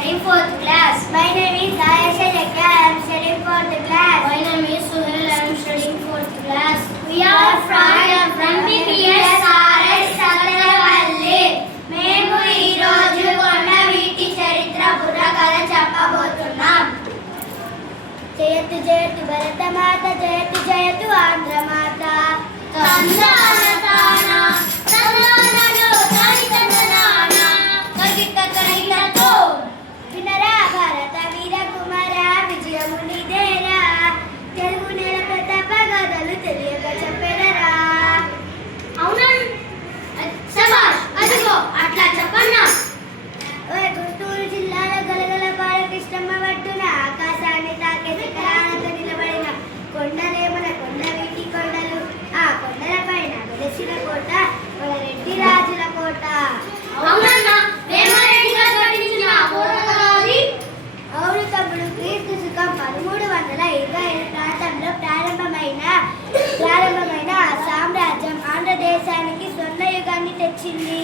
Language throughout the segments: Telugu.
studying fourth class. My name is Ayesha Jakya. I am studying fourth class. My name is Suhail. I am studying fourth class. We are from PPS RS Satravalli. మేము ఈ రోజు కొండవీటి చరిత్ర బుర్ర కథ చెప్పబోతున్నాం. జయతు జయతు భరతమాత, జయతు జయతు ఆంధ్రమాత. వినరా భారత వీర కుమార, విజయము నీదేరా. తెలుగు నేల ప్రతాప గాథలు తెలియక చెప్పెదరా. అవునా? శభాష్, అదిగో అట్లా చెప్పన్నా. గుంటూరు జిల్లాలో గలగల బాలకృష్ణమ్మ ఒడ్డున ఆకాశాన్ని తాకే శిఖరాలతో నిలబడిన కొండలేమన కొండవీటి కొండలు. ఆ కొండల పైన వెలిసిన కోట మన రెడ్డి రాజుల కోట. అవునన్నా, వేమారెడ్డిగా కట్టించిన ఆ కోట కదా అది? అవును తమ్ముడు, క్రీస్తు శకం 1325 ప్రాంతంలో ప్రారంభమైన ఆ సామ్రాజ్యం ఆంధ్రదేశానికి స్వర్ణయుగాన్ని తెచ్చింది.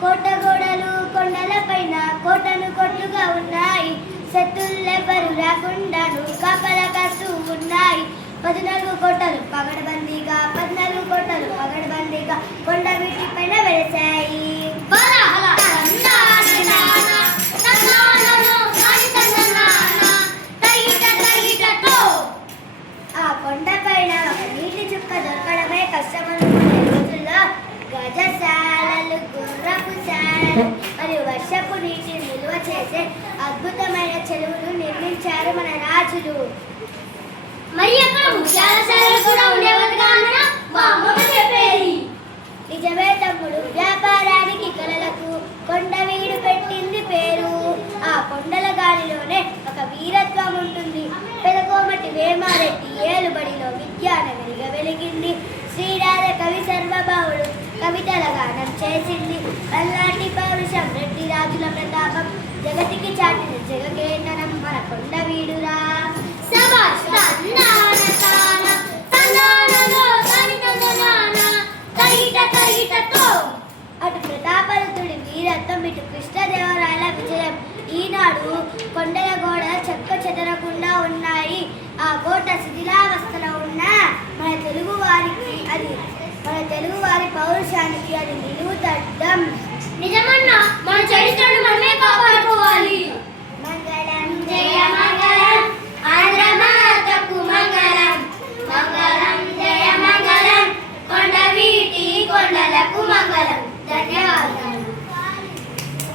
కోట గోడలు కొండల పైన కోటను కొట్టుగా ఉన్నాయి. శత్రులెవ్వరు రాకుండాను కాపల కాస్తూ ఉన్నాయి. 14 కోటలు పగడబందీగా కొండవీటి పైన వెలిశాయి. ఆ కొండ పైన ఒక నీటి చుక్క దొరకడమే కష్టమనుకునే రోజుల్లో గజశాలలు, గుర్రపు శాలలు మరియు వర్షపు నీటిని నిల్వ చేసే అద్భుతమైన చెరువులు నిర్మించారు మన రాజులు. మరి అక్కడ ముత్యాలశాలలు కూడా ఉండేవని మా అమ్మమ్మ చెప్పేది. నిజమే తమ్ముడు, వ్యాపారానికి కలలకు కొండవీడు పెట్టింది పేరు. ఆ కొండల గాలిలోనే ఒక వీరత్వం ఉంటుంది. పెదకోమటి వేమారెడ్డి ఏలుబడిలో విద్యానగరిగా వెలిగింది. శ్రీరాధ కవి సర్వభావుడు కవితల గానం చేసింది. అల్లాంటి పౌరుషం రెడ్డి రాజుల ప్రతాపం జగతికి చాటిన జగకేతనం మన కొండవీడురా. శభాష్. అటు ప్రతాపరుతుడి వీరత్వం, ఇటు కృష్ణదేవరాయల విజయం. ఈనాడు కొండల గోడ చెక్క చెదరకుండా ఉన్నాయి. ఆ కోట శిథిలావస్థలో ఉన్న మన తెలుగు వారి పౌరుషానికి అది నిలువుతడ్డం. నిజమన్నా,